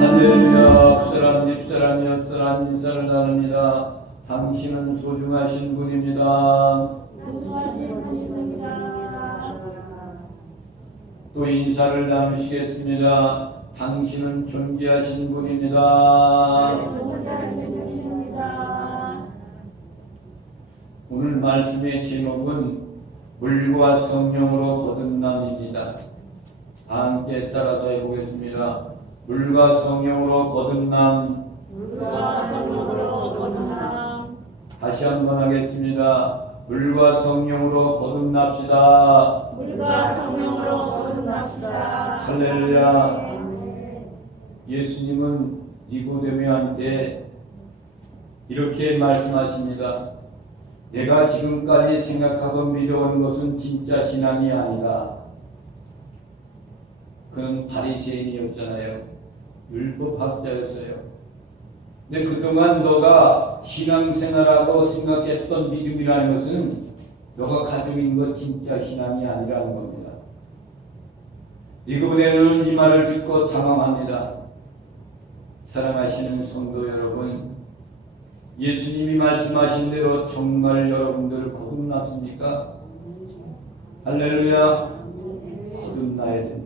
하늘며 옆사람 옆사람 옆사람 인사를 나눕니다. 당신은 소중하신 분입니다. 소중하신 분이십니다. 또 인사를 나누시겠습니다. 당신은 존귀하신 분입니다. 존귀하신 분이십니다. 오늘 말씀의 제목은 물과 성령으로 거듭남입니다. 함께 따라서 해보겠습니다. 물과 성령으로 거듭남 물과 성령으로 거듭남. 다시 한번 하겠습니다. 물과 성령으로 거듭납시다. 물과 성령으로 거듭납시다. 할렐루야. 예수님은 니고데모한테 이렇게 말씀하십니다. 내가 지금까지 생각하고 믿어온 것은 진짜 신앙이 아니다. 그는 바리새인이었잖아요. 율법학자였어요. 근데 그동안 너가 신앙생활하고 생각했던 믿음이라는 것은 너가 가지고 있는 것 진짜 신앙이 아니라는 겁니다. 이번에는 이 말을 듣고 당황합니다. 사랑하시는 성도 여러분, 예수님이 말씀하신 대로 정말 여러분들 거듭났습니까? 할렐루야, 거듭나야 됩니다.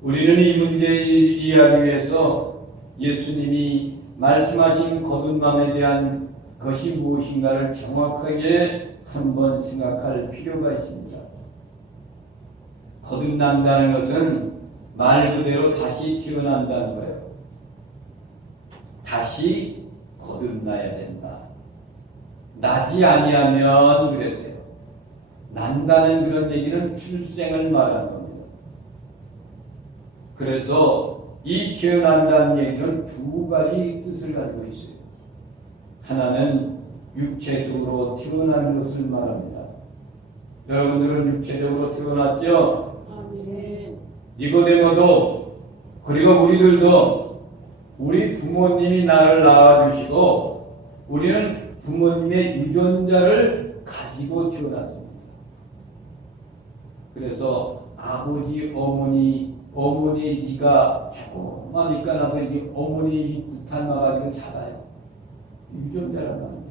우리는 이 문제를 이해하기 위해서 예수님이 말씀하신 거듭남에 대한 것이 무엇인가를 정확하게 한번 생각할 필요가 있습니다. 거듭난다는 것은 말 그대로 다시 태어난다는 거예요. 다시 거듭나야 된다. 나지 아니하면 그랬어요. 난다는 그런 얘기는 출생을 말하는 겁니다. 그래서 이 태어난다는 얘기는 두 가지 뜻을 가지고 있어요. 하나는 육체적으로 태어나는 것을 말합니다. 여러분들은 육체적으로 태어났죠? 아멘. 니고데모도 그리고 우리들도 우리 부모님이 나를 낳아주시고 우리는 부모님의 유전자를 가지고 태어났습니다. 그래서 아버지, 어머니, 어머니가 조그마니까 나도 이 어머니 닮아가지고 작아요. 유전자란 말이에요.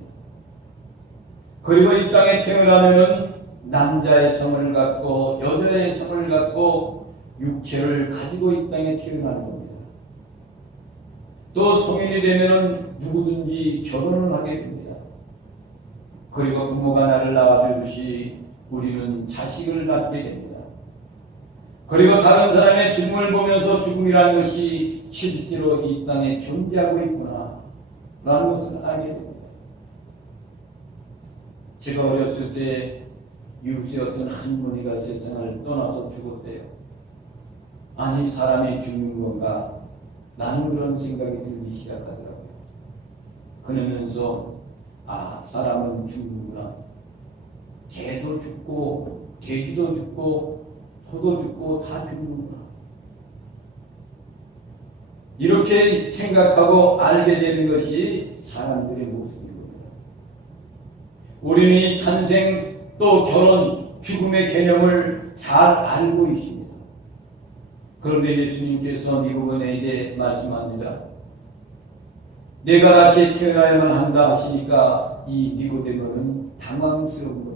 그리고 이 땅에 태어나면은 남자의 성을 갖고 여자의 성을 갖고 육체를 가지고 이 땅에 태어나는 겁니다. 또 성인이 되면은 누구든지 결혼을 하게 됩니다. 그리고 부모가 나를 낳아주듯이 우리는 자식을 낳게 됩니다. 그리고 다른 사람의 죽음을 보면서 죽음이라는 것이 실제로 이 땅에 존재하고 있구나 라는 것을 알게 됩니다. 제가 어렸을 때 어떤 할머니가 세상을 떠나서 죽었대요. 아니 사람이 죽는 건가? 나는 그런 생각이 들기 시작하더라고요. 그러면서 아 사람은 죽는구나. 개도 죽고 돼지도 죽고 죽고 다 죽는구나. 이렇게 생각하고 알게 되는 것이 사람들의 모습입니다. 우리는 이 탄생 또 결혼, 죽음의 개념을 잘 알고 있습니다. 그런데 예수님께서 미국은 에게 말씀합니다. 내가 다시 태어나야만 한다 하시니까 이 니고데모는 당황스러운.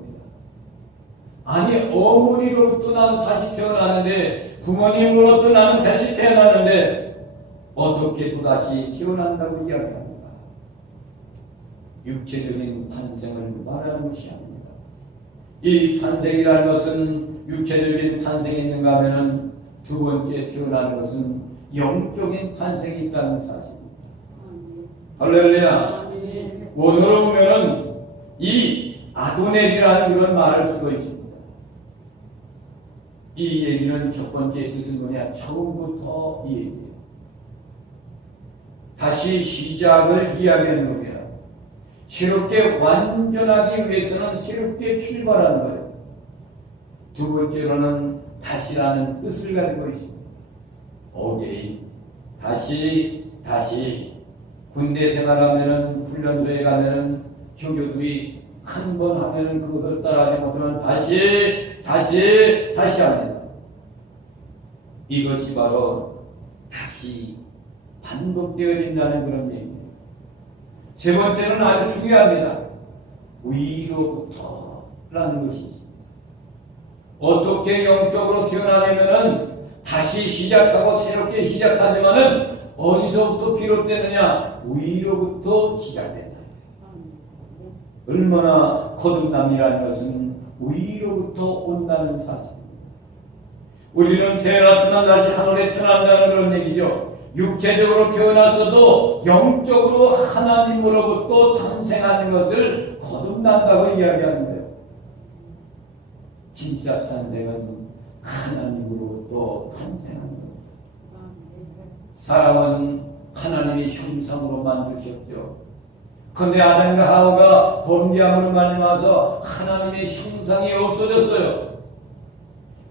아니 어머니로부터 나는 다시 태어나는데 부모님으로부터 나는 다시 태어나는데 어떻게 또 다시 태어난다고 이야기합니다. 육체적인 탄생을 말하는 것이 아닙니다. 이 탄생이라는 것은 육체적인 탄생이 있는가 하면은 두 번째 태어나는 것은 영적인 탄생이 있다는 사실입니다. 할렐루야. 원어로 보면은 이 아도넬이라는 그런 말을 쓰고 있습니다. 이 얘기는 첫 번째 뜻은 뭐냐? 처음부터 이 얘기예요. 다시 시작을 이야기하는 겁니다. 새롭게 완전하기 위해서는 새롭게 출발하는 거예요. 두 번째로는 다시라는 뜻을 가지고 있습니다. 오케이. 다시, 다시. 군대 생활하면은, 훈련소에 가면은, 조교들이 한 번 하면은 그것을 따라하지 못하면 다시, 다시, 다시 합니다. 이것이 바로 다시 반복되어진다는 그런 얘기입니다. 세 번째는 아주 중요합니다. 위로부터라는 것이 있습니다. 어떻게 영적으로 태어나냐면은 다시 시작하고 새롭게 시작하지만은 어디서부터 비롯되느냐? 위로부터 시작된다. 얼마나 거듭남이라는 것은 위로부터 온다는 사실입니다. 우리는 태어났지만 다시 하늘에 태어난다는 그런 얘기죠. 육체적으로 태어났어도 영적으로 하나님으로부터 탄생하는 것을 거듭난다고 이야기하는 거예요. 진짜 탄생은 하나님으로부터 탄생하는 겁니다. 사람은 하나님의 형상으로 만드셨죠. 근데 아담과 하와가 범죄함으로 말미암아서 하나님의 형상이 없어졌어요.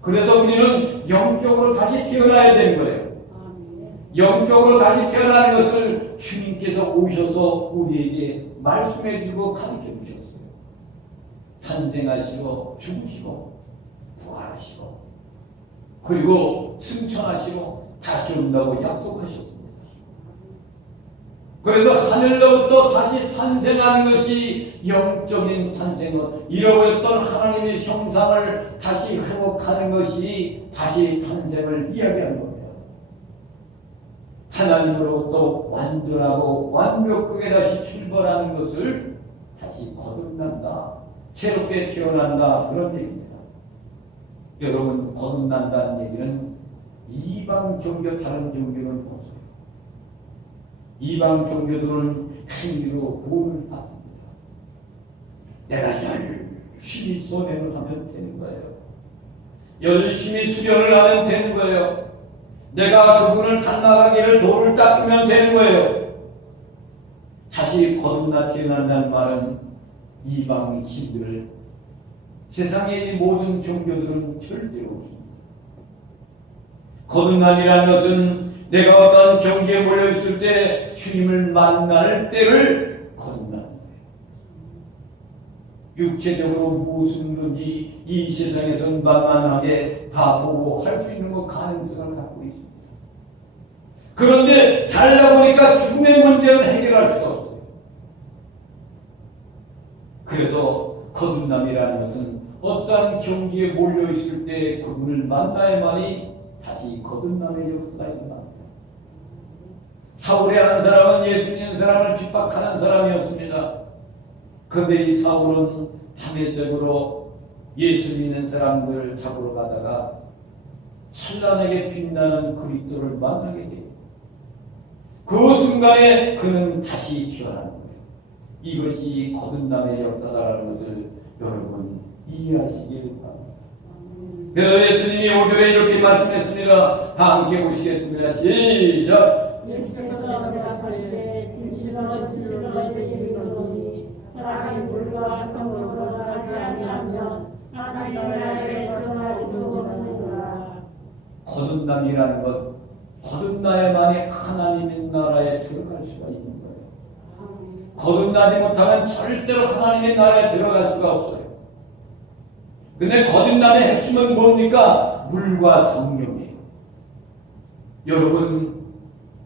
그래서 우리는 영적으로 다시 태어나야 되는 거예요. 영적으로 다시 태어나는 것을 주님께서 오셔서 우리에게 말씀해 주고 가르쳐 주셨어요. 탄생하시고 죽으시고 부활하시고 그리고 승천하시고 다시 온다고 약속하셨습니다. 그래서 하늘로부터 다시 탄생하는 것이 영적인 탄생은 잃어버렸던 하나님의 형상을 다시 회복하는 것이 다시 탄생을 이야기하는 겁니다. 하나님으로부터 완전하고 완벽하게 다시 출발하는 것을 다시 거듭난다. 새롭게 태어난다. 그런 얘기입니다. 여러분, 거듭난다는 얘기는 이방 종교, 다른 종교는 보세요. 이방 종교들은 행위로 구원을 받습니다. 내가 열심히 손해를 하면 되는 거예요. 열심히 수련을 하면 되는 거예요. 내가 그분을 닮아가기를 돌을 닦으면 되는 거예요. 다시 거듭나 태어난다는 말은 이방의 신들을 세상의 이 모든 종교들은 절대로 없습니다. 거듭남이라는 것은 내가 어떤 경기에 몰려있을 때 주님을 만날 때를 거예요. 육체적으로 무엇이든지 이 세상에서는 만만하게 다 보고 할 수 있는 것 가능성을 갖고 있습니다. 그런데 살다 보니까 죽음의 문제는 해결할 수가 없어요. 그래서 거듭남이라는 것은 어떠한 경기에 몰려있을 때 그분을 만나야만이 다시 거듭남의 역사가 겁니다. 사울의 한 사람은 예수 믿는 사람을 핍박하는 사람이었습니다. 그런데 이 사울은 탐욕적으로 예수 믿는 사람들을 잡으러 가다가 찬란하게 빛나는 그리스도를 만나게 돼요. 그 순간에 그는 다시 태어나는 거예요. 이것이 거듭남의 역사다라는 것을 여러분 이해하시길 바랍니다. 그래서 예수님이 오늘에 이렇게 말씀했습니다. 다 함께 보시겠습니다. 시작! 예수께서 대답하시되 진실로 진실로 너희에게 이르노니 사람이 물과 성령으로 나지 아니하면 하나님 나라에 들어갈 수 없느니라 거듭남이라는 것, 거듭나야만이 하나님의 나라에 들어갈 수가 있는 거예요. 거듭나지 못하면 절대로 하나님의 나라에 들어갈 수가 없어요. 근데 거듭남의 핵심은 뭡니까? 물과 성령이에요. 여러분,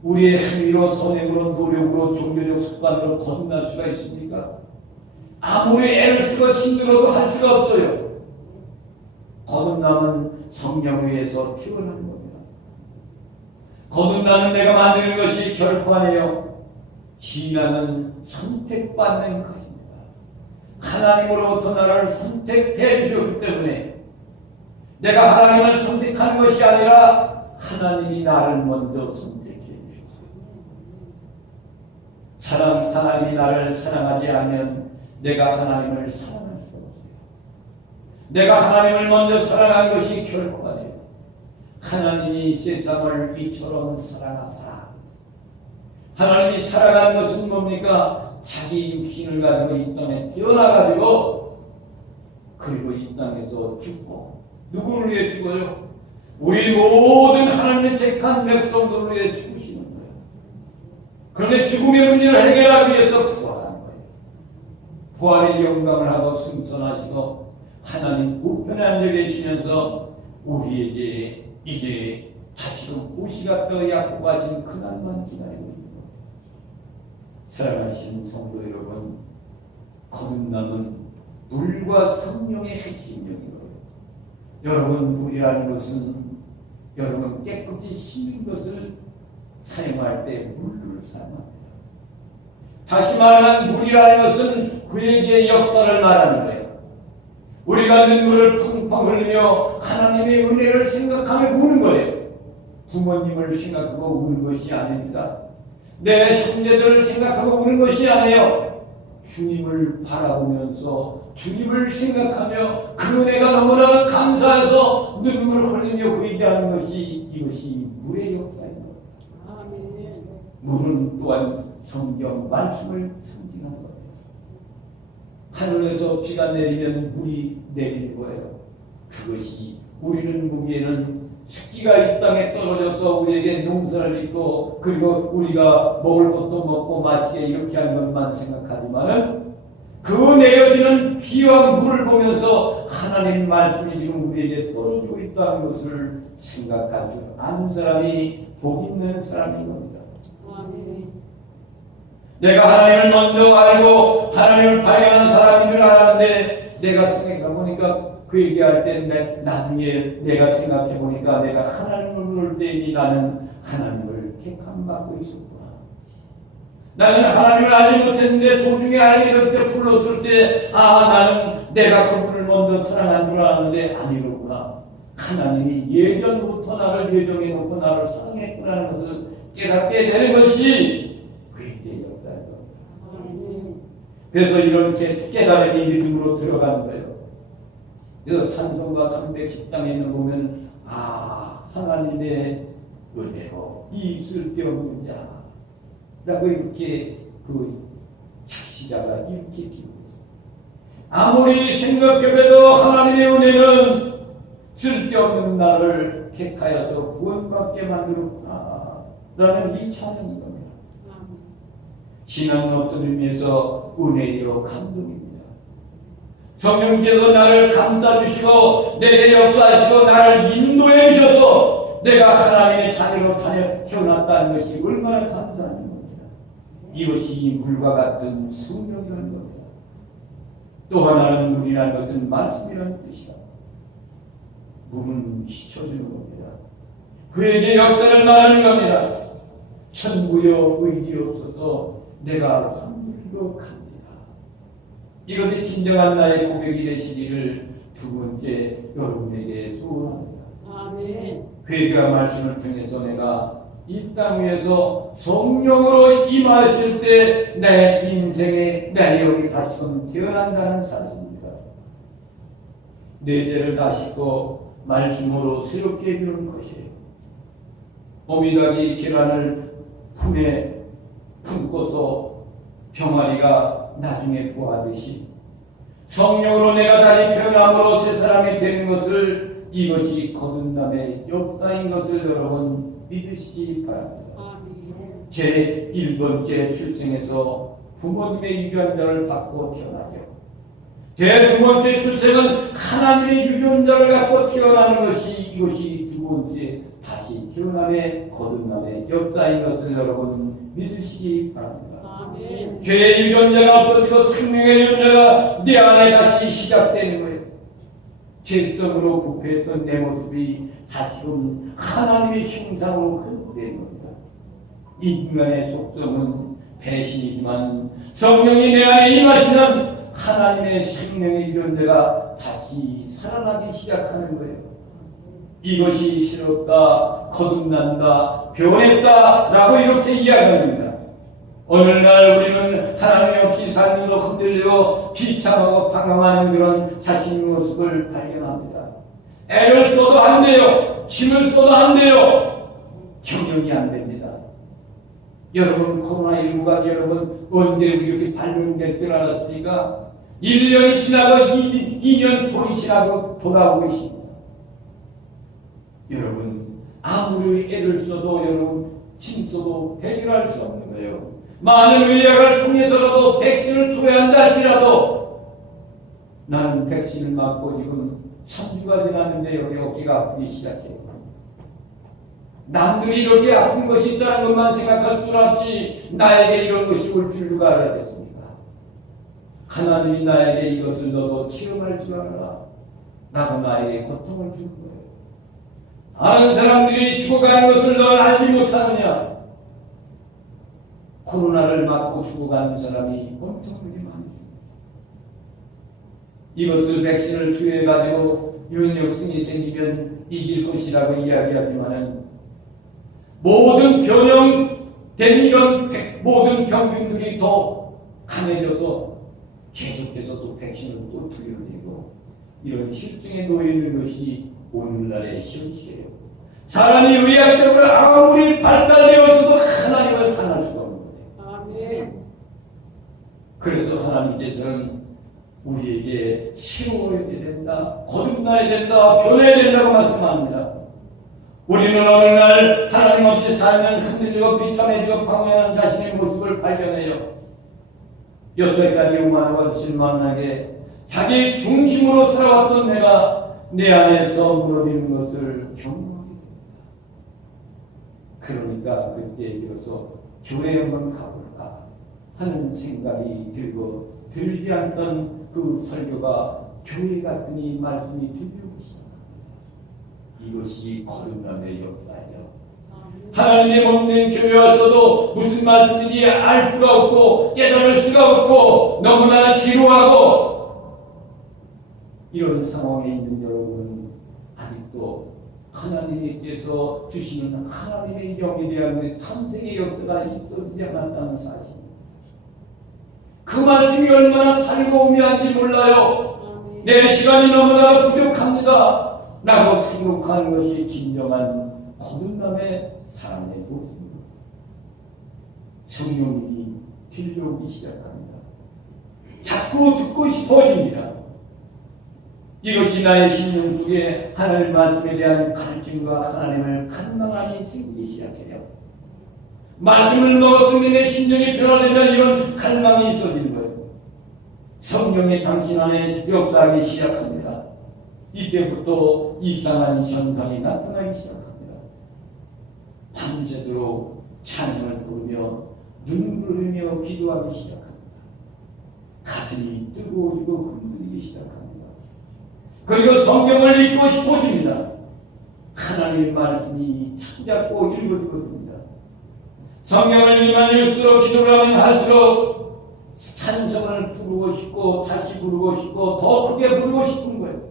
우리의 행위로, 선행으로, 노력으로, 종교적 습관으로 거듭날 수가 있습니까? 아무리 애를 쓰고 힘들어도 할 수가 없어요. 거듭남은 성령 위에서 태어나는 겁니다. 거듭나는 내가 만드는 것이 결코 아니에요. 신앙은 선택받는 것입니다. 하나님으로부터 나를 선택해 주셨기 때문에 내가 하나님을 선택하는 것이 아니라 하나님이 나를 먼저 선택해 주셨어요. 사랑, 하나님이 나를 사랑하지 않으면 내가 하나님을 사랑할 수 없어요. 내가 하나님을 먼저 사랑한 것이 결코 아니에요. 하나님이 세상을 이처럼 사랑하사 하나님이 사랑한 것은 뭡니까? 자기 육신을 가지고 이 땅에 태어나가지고 그리고 이 땅에서 죽고 누구를 위해 죽어요? 우리 모든 하나님의 택한 백성들을 위해 죽으시는. 그런데 죽음의 문제를 해결하기 위해서 부활하는 거예요. 부활의 영광을 하고 승천하시고 하나님 우편에 앉아 계시면서 우리에게 이제 다시금 오시가 더 약속하신 그날만 기다리고 있는 거예요. 사랑하신 성도 여러분, 거듭남은 물과 성령의 핵심적인 거예요. 여러분, 물이라는 것은 여러분 깨끗이 씻는 것을 사용할 때 물을 사용합니다. 다시 말하면 물이라는 것은 그에게 역사를 말하는 거예요. 우리가 눈물을 펑펑 흘리며 하나님의 은혜를 생각하며 우는 거예요. 부모님을 생각하고 우는 것이 아닙니다. 내 형제들을 생각하고 우는 것이 아니에요. 주님을 바라보면서 주님을 생각하며 그 은혜가 너무나 감사해서 눈물을 흘리며 그리게 하는 것이 이것이 물의 역사입니다. 물은 또한 성경 말씀을 상징하는 거예요. 하늘에서 비가 내리면 물이 내리는 거예요. 그것이 우리는 보기에는 습기가 이 땅에 떨어져서 우리에게 농사를 짓고 그리고 우리가 먹을 것도 먹고 마시게 이렇게 한 것만 생각하지만은 그 내려지는 비와 물을 보면서 하나님 말씀이 지금 우리에게 떨어지고 있다는 것을 생각할 줄 아는 사람이 복 있는 사람인 겁니다. 아멘. 내가 하나님을 먼저 알고 하나님을 발견한 사람인 줄 알았는데 내가 생각해 보니까 그 얘기할 때 내- 나중에 내가 생각해 보니까 내가 하나님을 부를 때니 나는 하나님을 택함 받고 있었구나. 나는 하나님을 알지 못했는데 도중에 알게 될때 불렀을 때 아 나는 내가 그분을 먼저 사랑한 줄 알았는데 아니로구나. 하나님이 예전부터 나를 예정해 놓고 나를 사랑했구나는 것을 깨닫게 되는 것이 회개의 역사인 겁니다. 그래서 이렇게 깨달음이 믿음으로 들어가는 거예요. 그래서 찬송가 310장에 있는 보면 아 하나님의 은혜로 이 쓸데없는 자라고 이렇게 그 작시자가 이렇게 기록해요. 아무리 생각해봐도 하나님의 은혜는 쓸데없는 나를 택하여서 구원받게 만들었구나 라는 이 찬양인 겁니다. 신앙은 어떤 의미에서 은혜요 감동입니다. 성령께서 나를 감싸주시고 내게 역사하시고 나를 인도해 주셔서 내가 하나님의 자녀로 태어났다는 것이 얼마나 감사한 겁니다. 이것이 물과 같은 성령이라는 겁니다. 또 하나는 물이라는 것은 말씀이라는 뜻이다. 물은 씻어주는 겁니다. 그에게 역사를 말하는 겁니다. 천구여 의지 없어서 내가 선물로 갑니다. 이것이 진정한 나의 고백이 되시기를 두 번째 여러분에게 소원합니다. 아멘. 회개와 말씀을 통해서 내가 이 땅 위에서 성령으로 임하실 때 내 인생에 내 영이 다시금 태어난다는 사실입니다. 내 죄를 다시고 말씀으로 새롭게 해주는 것이에요. 오미닭이 계란을 품에 품고서 병아리가 나중에 구하듯이 성령으로 내가 다시 태어남으로 새 사람이 되는 것을 이것이 거듭남의 역사인 것을 여러분 믿으시기 바랍니다. 제 1번째 출생에서 부모님의 유전자를 받고 태어나죠. 제 두 번째 출생은 하나님의 유전자를 갖고 태어나는 것이 이것이 두 번째 태어남의 거듭남의 역사인 것을 여러분 믿으시기 바랍니다. 아멘. 죄의 유전자가 없어지고 생명의 유전자가 내 안에 다시 시작되는 거예요. 죄성으로 부패했던 내 모습이 다시금 하나님의 형상으로 회복되는 겁니다. 이 인간의 속성은 배신이지만 성령이 내 안에 임하시면 하나님의 생명의 유전자가 다시 살아나기 시작하는 거예요. 이것이 싫었다, 거듭난다, 변했다, 라고 이렇게 이야기합니다. 어느 날 우리는 하나님 없이 삶으로 흔들려 비참하고 방황하는 그런 자신의 모습을 발견합니다. 애를 써도 안 돼요. 힘을 써도 안 돼요. 경영이 안 됩니다. 여러분 코로나19가 여러분 언제 이렇게 발명될 줄 알았습니까? 1년이 지나고 2, 2년 돌이 지나고 돌아오고 있습니다. 여러분 아무리 애를 써도 여러분 침 써도 해결할 수 없는 거예요. 많은 의학을 통해서라도 백신을 투여한다 할지라도 나는 백신을 맞고 지금 3주가 지났는데 여기 어깨가 아프기 시작해요. 남들이 이렇게 아픈 것이 있다는 것만 생각할 줄 알지 나에게 이런 것이 올 줄 누가 알았겠습니까? 하나님이 나에게 이것을 너도 체험할 줄 알아라. 라고 나에게 고통을 준 거예요. 다른 사람들이 죽어가는 것을 넌 알지 못하느냐? 코로나를 맞고 죽어가는 사람이 엄청나게 많습니다. 이것을 백신을 투여해가지고 이런 역성이 생기면 이길 것이라고 이야기하지만은 모든 변형된 이런 백- 모든 병균들이 더 강해져서 계속해서 또 백신을 또 투여되고 이런 실증에 놓여 있는 것이 오늘날의 현실이에요. 사람이 의학적으로 아무리 발달되어서도 하나님을 당할 수가 없는 거예요. 아멘. 그래서 하나님께서는 우리에게 새로워야 된다, 거듭나야 된다, 변해야 된다고 말씀합니다. 우리는 어느 날 하나님 없이 살면 흔들리고 비참해지고 방황하는 자신의 모습을 발견해요. 여태까지 오만하고 실망하게 자기 중심으로 살아왔던 내가 내 안에서 무너지는 것을 경험하게. 그러니까 그때 일어서 교회 한번 가볼까 하는 생각이 들고 들지 않던 그 설교가 교회 같더니 말씀이 들리고 시작합니다. 이것이 거듭남의 역사예요. 하나님의 없는 교회 와서도 무슨 말씀인지 알 수가 없고 깨달을 수가 없고 너무나 지루하고 이런 상황에 있는 여러분은 아직도 하나님께서 주시는 하나님의 영에 대한 그 탐색의 역사가 있어지지 않았다는 사실입니다. 그 말씀이 얼마나 달고우미한지 몰라요. 내 시간이 너무나 부족합니다. 라고 생각하는 것이 진정한 거듭남의 사람의 모습입니다. 성령이 들려오기 시작합니다. 자꾸 듣고 싶어집니다. 이것이 나의 심령 속에 하나님 말씀에 대한 갈증과 하나님을 갈망함이 생기기 시작해요. 말씀을 먹었더니 내 심령이 변화되면 이런 갈망이 있어지는 거예요. 성령이 당신 안에 역사하기 시작합니다. 이때부터 이상한 현상이 나타나기 시작합니다. 밤새도록 찬양을 부르며 눈물을 흘리며 기도하기 시작합니다. 가슴이 뜨거워지고 흔들리기 시작합니다. 그리고 성경을 읽고 싶어집니다. 하나님의 말씀이 참잡고 읽어지거든요. 성경을 읽으면 읽을수록 기도를 하면 할수록 찬성을 부르고 싶고 다시 부르고 싶고 더 크게 부르고 싶은 거예요.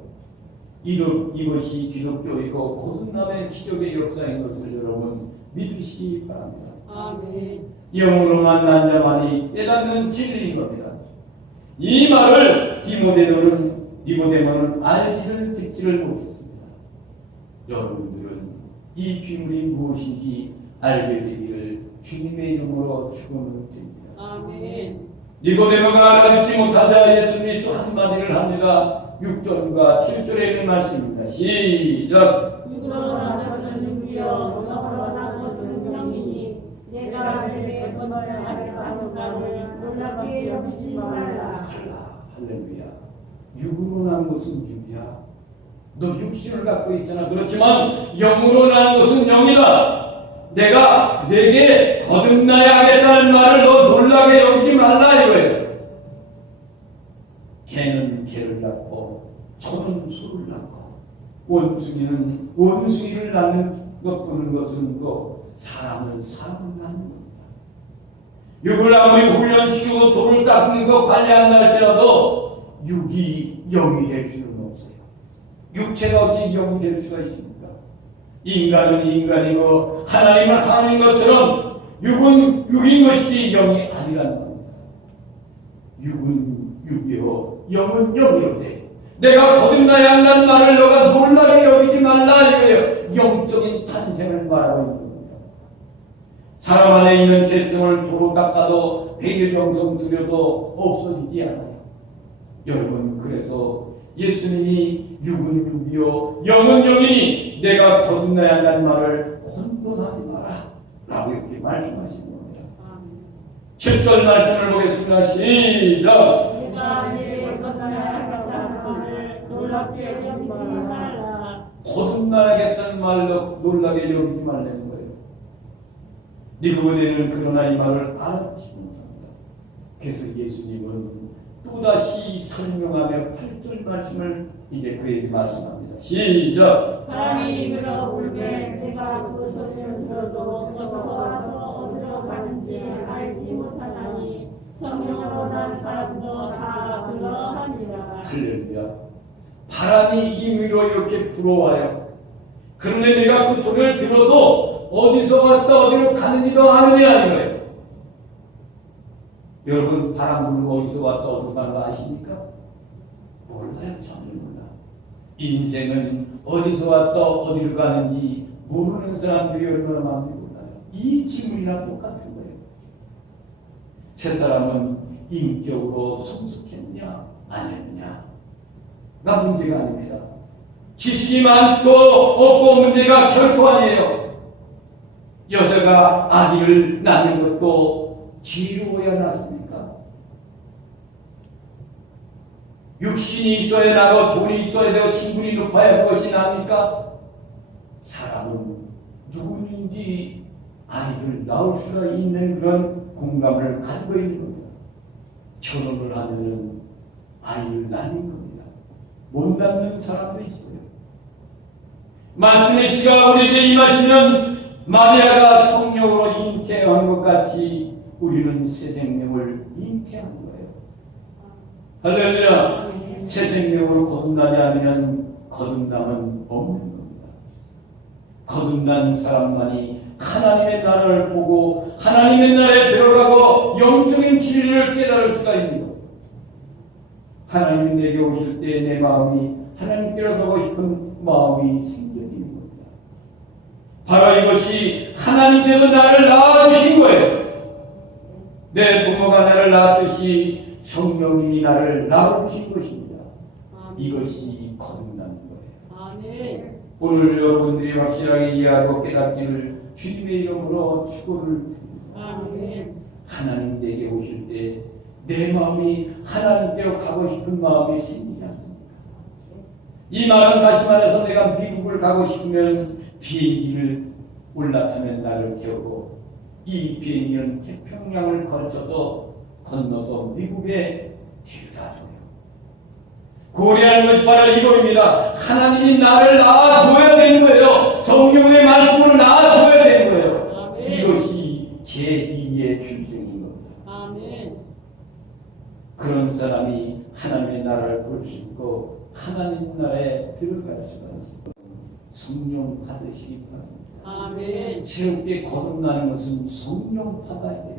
이것, 이것이 기독교이고 거듭남의 기적의 역사인 것을 여러분 믿으시기 바랍니다. 아멘. 영으로 만 난 자만이 깨닫는 진리인 겁니다. 이 말을 디모데는 니고데모는 알지를 듣지를 못했습니다. 여러분들은 이 비밀이 무엇인지 알게 되기를 주님의 이름으로 축원드립니다. 아멘. 니고데모가 알아듣지 못하자 예수님이 또 한마디를 합니다. 6절과 7절에 있는 말씀입니다. 시작. 누구나 나서는 능비여 너로 나서는 명이니 내가 내게 건너야 하겠다는 말을 놀랍게 여기지 말라. 할렐루야. 육으로 난 것은 육이야. 너 육신을 갖고 있잖아. 그렇지만 영으로 난 것은 영이다. 내가 내게 거듭나야 하겠다는 말을 너 놀라게 여기지 말라 이거예요. 개는 개를 낳고 소는 소를 낳고 원숭이는 원숭이를 낳는 것 보는 것은 또 사람을 낳는 겁니다. 육을 아무리 훈련시키고 돌을 닦는 거 관리한다 할지라도 육이 영이 될 수는 없어요. 육체가 어떻게 영이 될 수가 있습니까? 인간은 인간이고 하나님은 하나님 것처럼 육은 육인 것이지 영이 아니라는 겁니다. 육은 육이요, 영은 영이요 돼. 내가 거듭나야 한다는 말을 너가 놀라게 여기지 말라 이거예요. 영적인 탄생을 말하고 있는 겁니다. 사람 안에 있는 죄성을 도로 닦아도 백일경성 들여도 없어지지 않아요. 여러분 그래서 예수님이 육은 육이요 영은 영이니 내가 거듭나야 한다는 말을 혼돈하지 마라 라고 이렇게 말씀하시는 겁니다. 아멘. 7절 말씀을 보겠습니다. 시작. 거듭나야겠다는 말로 놀라게 여기지 말라는 니고데는 그러나 이 말을 알아듣지 못합니다. 그래서 예수님은 또다시 설명하며 8절 말씀을 이제 그에게 말씀합니다. 시작! 바람이 불어 불면 내가 그 소리를 들어도 어디서 와서 어디로 가는지 알지 못하나니 성령으로 난 사람도 다 그러하니라 할렐루야. 바람이 임의로 이렇게 불어와요. 그런데 내가 그 소리를 들어도 어디서 왔다 어디로 가는지도 아느냐 이거예요. 여러분 바람 불면 어디서 왔다 어디로 가는 거 아십니까? 몰라요. 전혀 몰라. 인생은 어디서 왔다 어디로 가는지 모르는 사람들이 얼마나 많은지 몰라요. 이 질문이랑 똑같은 거예요. 세 사람은 인격으로 성숙했냐 아니었냐 가 문제가 아닙니다. 지식이 많고 없고 문제가 결코 아니에요. 여자가 아기를 낳는 것도 지혜로워야 낳습니까? 육신이 있어야 나고 돈이 있어야 되고 신분이 높아야 그것이 납니까? 사람은 누구인지 아이를 낳을 수가 있는 그런 공감을 가지고 있는 겁니다. 결혼을 하면은 아이를 낳는 겁니다. 못 낳는 사람도 있어요. 말씀의 시가 우리에게 임하시면 마리아가 성령으로 잉태한 것 같이 우리는 새 생명을 잉태한 거예요. 할렐루야! 새 생명으로 거듭나지 않으면 거듭남은 없는 겁니다. 거듭난 사람만이 하나님의 나라를 보고 하나님의 나라에 들어가고 영적인 진리를 깨달을 수가 있는 겁니다. 하나님 내게 오실 때 내 마음이 하나님께로 가고 싶은 마음이 생겨지는 겁니다. 바로 이것이 하나님께서 나를 낳아주신 거예요. 내 부모가 나를 낳았듯이 성령님이 나를 낳아주신 것입니다. 이것이 거듭나는 거예요. 아멘 오늘 여러분들이 확실하게 이해하고 깨닫기를 주님의 이름으로 드립니다. 아멘 하나님 내게 오실 때 내 마음이 하나님께로 가고 싶은 마음이 생기지 않습니까? 이 말은 다시 말해서 내가 미국을 가고 싶으면 비행기를 올라타면 나를 태우고 이 비행기는 태평양을 거쳐서 건너서 미국에 데려다 줘요. 고려하는 것이 바로 이거입니다. 하나님이 나를 낳아줘야 되는 거예요. 성령의 말씀으로 낳아줘야 되는 거예요. 아멘. 이것이 제2의 출생인 겁니다. 아멘 그런 사람이 하나님의 나라를 볼 수 있고 하나님 나라에 들어갈 수가 있습니다. 성령 받으시기 바랍니다. 아멘 새롭게 거듭나는 것은 성령 받아야 돼요.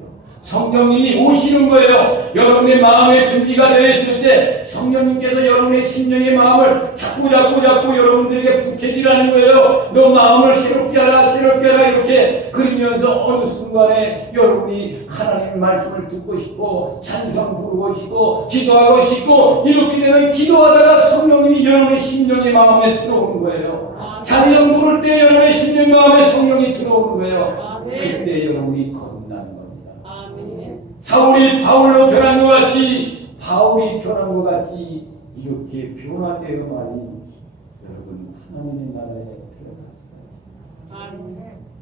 성령님이 오시는 거예요. 여러분의 마음의 준비가 되어 있을 때 성령님께서 여러분의 심령의 마음을 자꾸 자꾸 자꾸 여러분들에게 부채질하는 거예요. 너 마음을 새롭게 하라 새롭게 하라 이렇게 그러면서 어느 순간에 여러분이 하나님의 말씀을 듣고 싶고 찬송 부르고 싶고 기도하고 싶고 이렇게 되면 기도하다가 성령님이 여러분의 심령의 마음에 들어오는 거예요. 찬양 부를 때 여러분의 심령 마음에 성령이 들어오는 거예요. 아멘. 그때 여러분이 거듭나는 겁니다. 아멘 사울이 바울로 변한 것 같이 바울이 변한 것 같이 이렇게 변화되어만이 여러분 하나님의 나라에 들어갔어요.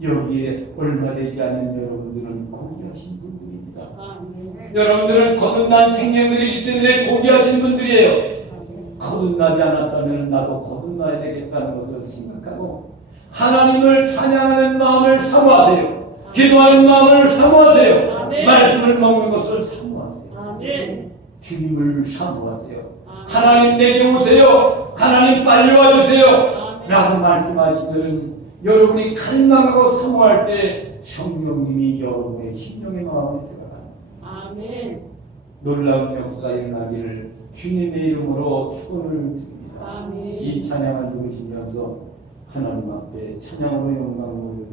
여기에 얼마 되지 않는 여러분들은 고귀하신 분들입니다. 여러분들은 거듭난 생명들이기 때문에 고귀하신 분들이에요. 거듭나지 않았다면 나도 거듭나야 되겠다는 것을 생각하고 하나님을 찬양하는 마음을 사모하세요. 기도하는 마음을 사모하세요. 아멘. 말씀을 먹는 것을 사모하세요. 아멘 주님을 사모하세요. 하나님 내게 오세요. 하나님 빨리 와주세요. 라고 말씀하시면 여러분이 갈망하고 사모할 때 성령님이 여러분의 심령의 마음에. 아멘 놀라운 역사가 일어나기를 주님의 이름으로 축원을 드립니다. 아멘 이 찬양을 들으시면서 하나님 앞에 찬양으로 영광을